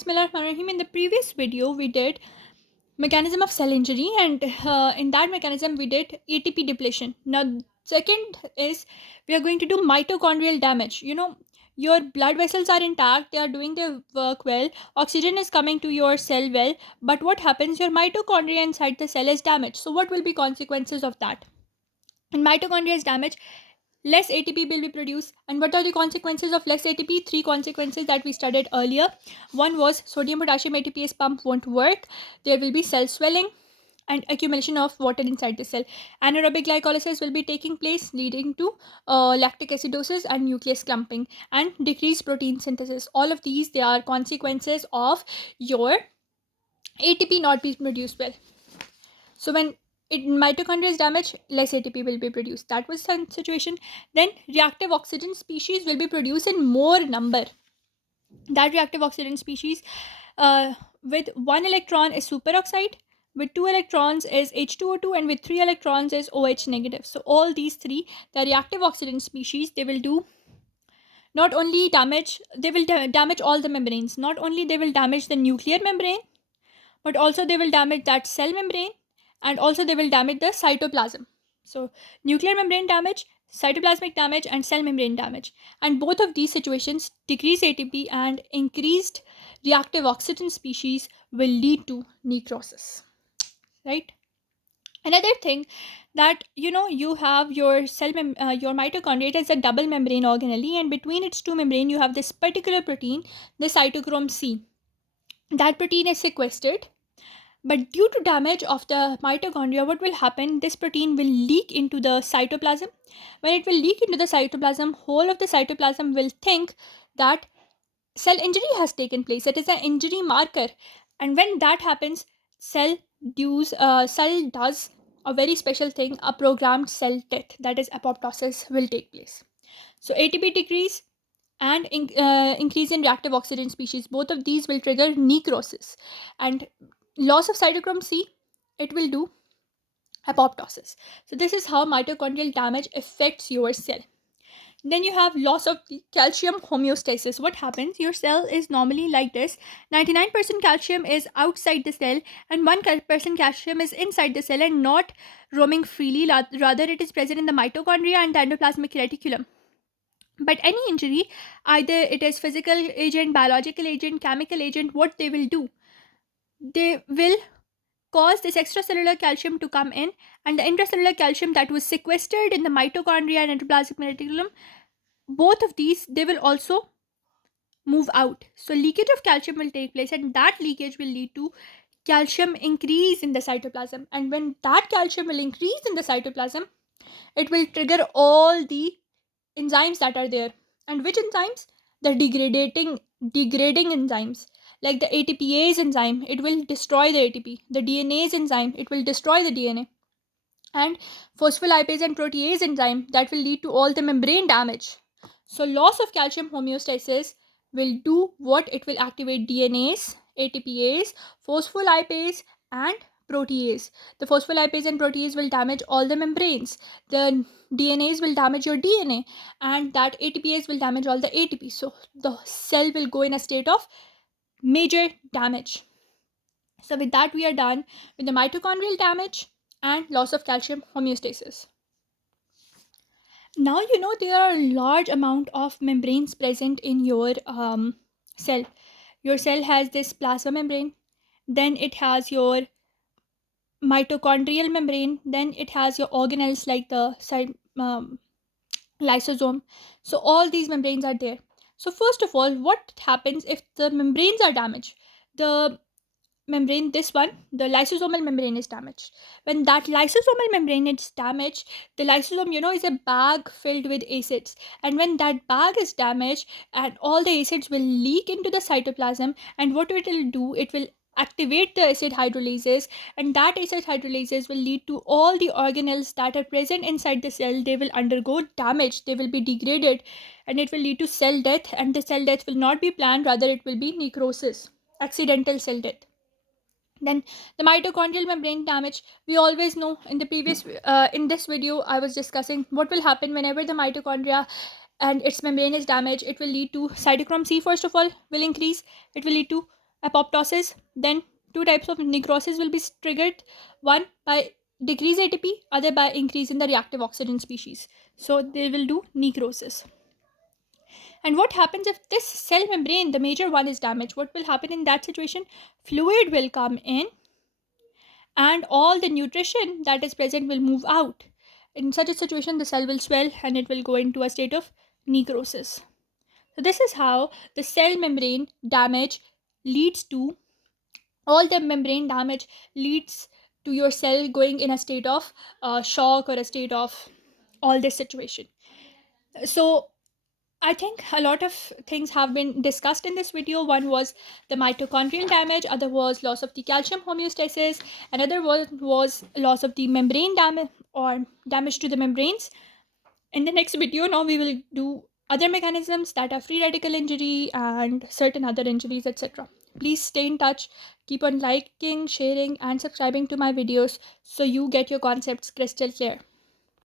Bismillahirrahmanirrahim. In the previous video, we did mechanism of cell injury, and in that mechanism, we did ATP depletion. Now, second is we are going to do mitochondrial damage. Your blood vessels are intact; they are doing their work well. Oxygen is coming to your cell well, but what happens? Your mitochondria inside the cell is damaged. So, what will be consequences of that? When mitochondria is damaged, less ATP will be produced. And what are the consequences of less ATP? Three consequences that we studied earlier. One was sodium potassium ATPase pump won't work. There will be cell swelling and accumulation of water inside the cell. Anaerobic glycolysis will be taking place, leading to lactic acidosis and nucleus clumping and decreased protein synthesis. All of these, they are consequences of your ATP not being produced well. So when mitochondria is damaged, less ATP will be produced. That was the situation. Then reactive oxygen species will be produced in more number. That reactive oxygen species with one electron is superoxide, with two electrons is H2O2, and with three electrons is OH negative. So all these three, the reactive oxygen species, they will do not only damage, they will damage all the membranes. Not only they will damage the nuclear membrane, but also they will damage that cell membrane, and also they will damage the cytoplasm. So nuclear membrane damage, cytoplasmic damage, and cell membrane damage, and both of these situations, decreased ATP and increased reactive oxygen species, will lead to necrosis, right? Another thing, that you have your your mitochondria. It is a double membrane organelle, and between its two membrane you have this particular protein, the cytochrome C. That protein is sequestered, but due to damage of the mitochondria, what will happen? This protein will leak into the cytoplasm. When it will leak into the cytoplasm, whole of the cytoplasm will think that cell injury has taken place. It is an injury marker, and when that happens, cell does a very special thing: a programmed cell death, that is apoptosis, will take place. So ATP decrease and increase in reactive oxygen species, both of these will trigger necrosis, and loss of cytochrome C, it will do apoptosis. So this is how mitochondrial damage affects your cell. Then you have loss of the calcium homeostasis. What happens? Your cell is normally like this: 99% calcium is outside the cell, and 1% calcium is inside the cell and not roaming freely. Rather, it is present in the mitochondria and the endoplasmic reticulum. But any injury, either it is physical agent, biological agent, chemical agent, what they will do? They will cause this extracellular calcium to come in, and the intracellular calcium that was sequestered in the mitochondria and endoplasmic reticulum, both of these, they will also move out. So leakage of calcium will take place, and that leakage will lead to calcium increase in the cytoplasm. And when that calcium will increase in the cytoplasm, it will trigger all the enzymes that are there. And which enzymes? The degrading enzymes, like the ATPase enzyme, it will destroy the ATP. The DNase enzyme, it will destroy the DNA. And phospholipase and protease enzyme, that will lead to all the membrane damage. So loss of calcium homeostasis will do what? It will activate DNase, ATPase, phospholipase, and protease. The phospholipase and protease will damage all the membranes. The DNase will damage your DNA, and that ATPase will damage all the ATP. So the cell will go in a state of major damage. So with that, we are done with the mitochondrial damage and loss of calcium homeostasis. Now there are a large amount of membranes present in your cell. Your cell has this plasma membrane, then it has your mitochondrial membrane, then it has your organelles like the lysosome. So all these membranes are there. So first of all, what happens if the membranes are damaged? The membrane, this one, the lysosomal membrane, is damaged. When that lysosomal membrane is damaged, the lysosome, is a bag filled with acids, and when that bag is damaged, and all the acids will leak into the cytoplasm, and what it will do, it will activate the acid hydrolases, and that acid hydrolases will lead to all the organelles that are present inside the cell. They will undergo damage, they will be degraded, and it will lead to cell death. And the cell death will not be planned, rather it will be necrosis, accidental cell death. Then the mitochondrial membrane damage, we always know. In the previous in this video, I was discussing what will happen whenever the mitochondria and its membrane is damaged. It will lead to cytochrome C, first of all, will increase. It will lead to apoptosis. Then two types of necrosis will be triggered, one by decrease ATP, other by increase in the reactive oxygen species. So they will do necrosis. And what happens if this cell membrane, the major one, is damaged? What will happen in that situation? Fluid will come in and all the nutrition that is present will move out. In such a situation, the cell will swell and it will go into a state of necrosis. So this is how the cell membrane damage leads to, all the membrane damage leads to your cell going in a state of shock or a state of all this situation. So I think a lot of things have been discussed in this video. One was the mitochondrial damage, other was loss of the calcium homeostasis, another was loss of the membrane damage or damage to the membranes. In the next video, now we will do other mechanisms that are free radical injury and certain other injuries, etc. Please stay in touch, keep on liking, sharing, and subscribing to my videos so you get your concepts crystal clear.